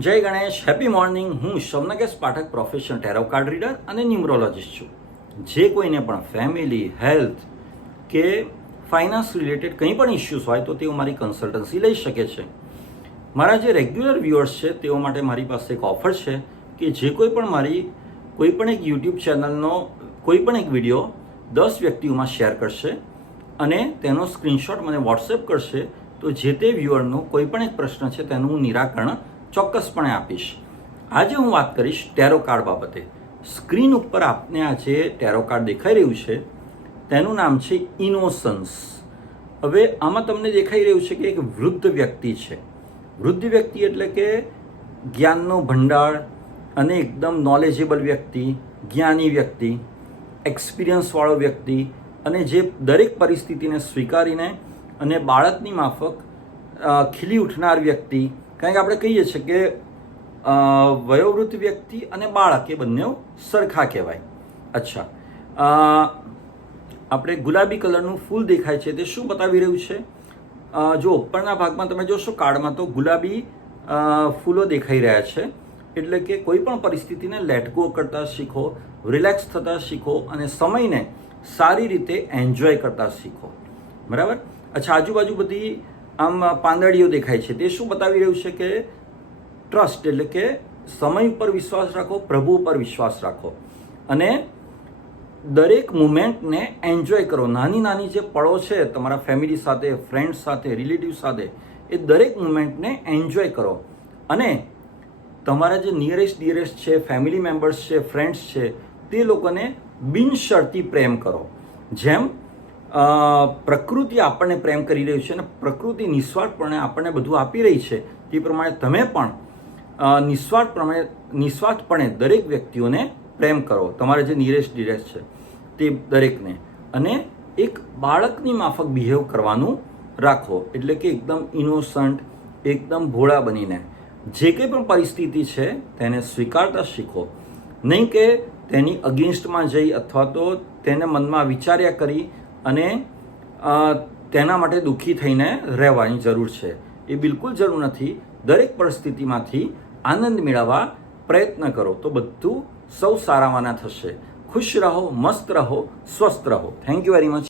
જય Ganesh, happy morning. હું Shaunkesh Pathak, professional tarot card reader અને ન્યુમરોલોજીસ્ટ છું. જે કોઈને પણ ફેમિલી, હેલ્થ કે ફાઇનાન્સ રિલેટેડ કંઈ પણ ઇસ્યુઝ હોય તો તેઓ મારી કન્સલ્ટન્સી લઈ શકે છે. મારા જે રેગ્યુલર વ્યુઅર્સ છે તેઓ માટે મારી પાસે એક ઓફર છે કે જે કોઈ પણ મારી કોઈ પણ એક યુટ્યુબ ચેનલનો કોઈ પણ એક વિડીયો 10 વ્યક્તિઓમાં શેર કરશે અને તેનો સ્ક્રીનશોટ મને વોટ્સએપ કરશે તો જે તે વ્યુઅરનો કોઈ પણ એક પ્રશ્ન છે તેનું હું નિરાકરણ ચોક્કસપણે આપીશ. આજે હું વાત કરીશ ટેરો કાર્ડ બાબતે. સ્ક્રીન ઉપર આપને આ જે ટેરો કાર્ડ દેખાઈ રહ્યું છે તેનું નામ છે ઇનોસન્સ. હવે આમાં તમને દેખાઈ રહ્યું છે કે એક વૃદ્ધ વ્યક્તિ છે. વૃદ્ધ વ્યક્તિ એટલે કે જ્ઞાનનો ભંડાર અને એકદમ નોલેજેબલ વ્યક્તિ, જ્ઞાની વ્યક્તિ, એક્સપિરિયન્સવાળો વ્યક્તિ અને જે દરેક પરિસ્થિતિને સ્વીકારીને અને બાળકની માફક ખીલી ઉઠનાર વ્યક્તિ. કારણ કે આપણે કહીએ છીએ કે વયોવૃદ્ધ વ્યક્તિ અને બાળક એ બંને સરખા કહેવાય. અચ્છા, આપણે ગુલાબી કલરનું ફૂલ દેખાય છે તે શું બતાવી રહ્યું છે? જો ઉપરના ભાગમાં તમે જોશો કાર્ડમાં તો ગુલાબી ફૂલો દેખાઈ રહ્યા છે. એટલે કે કોઈ પણ પરિસ્થિતિને લેટ ગો કરતા શીખો, રિલેક્સ થતા શીખો અને સમયને સારી રીતે એન્જોય કરતા શીખો. બરાબર? અચ્છા, આજુબાજુ બધી આમ પાંદડીઓ દેખાય છે તે શું બતાવી રહ્યું છે કે ટ્રસ્ટ એટલે કે સમય ઉપર વિશ્વાસ રાખો, પ્રભુ ઉપર વિશ્વાસ રાખો અને દરેક મુમેન્ટને એન્જોય કરો. નાની નાની જે પળો છે તમારા ફેમિલી સાથે, ફ્રેન્ડ્સ સાથે, રિલેટિવ સાથે, એ દરેક મુમેન્ટને એન્જોય કરો અને તમારા જે નિયરેસ્ટ છે, ફેમિલી મેમ્બર્સ છે, ફ્રેન્ડ્સ છે, તે લોકોને બિનશરતી પ્રેમ કરો. જેમ પ્રકૃતિ આપણને પ્રેમ કરી રહી છે અને પ્રકૃતિ નિસ્વાર્થપણે આપણને બધું આપી રહી છે તે પ્રમાણે તમે પણ નિસ્વાર્થપણે દરેક વ્યક્તિઓને પ્રેમ કરો. તમારે જે નિયરેસ્ટ છે તે દરેકને અને એક બાળકની માફક બિહેવ કરવાનું રાખો. એટલે કે એકદમ ઇનોસન્ટ, એકદમ ભોળા બનીને જે કંઈ પણ પરિસ્થિતિ છે તેને સ્વીકારતા શીખો. નહીં કે તેની અગેન્સ્ટમાં જઈ અથવા તો તેને મનમાં વિચાર્યા કરી અને તેના માટે દુઃખી થઈને રહેવાની જરૂર છે. એ બિલકુલ જરૂર નથી. દરેક પરિસ્થિતિમાંથી આનંદ મેળવવા પ્રયત્ન કરો તો બધું સૌ સારામાંના થશે. ખુશ રહો, મસ્ત રહો, સ્વસ્થ રહો. Thank you very much.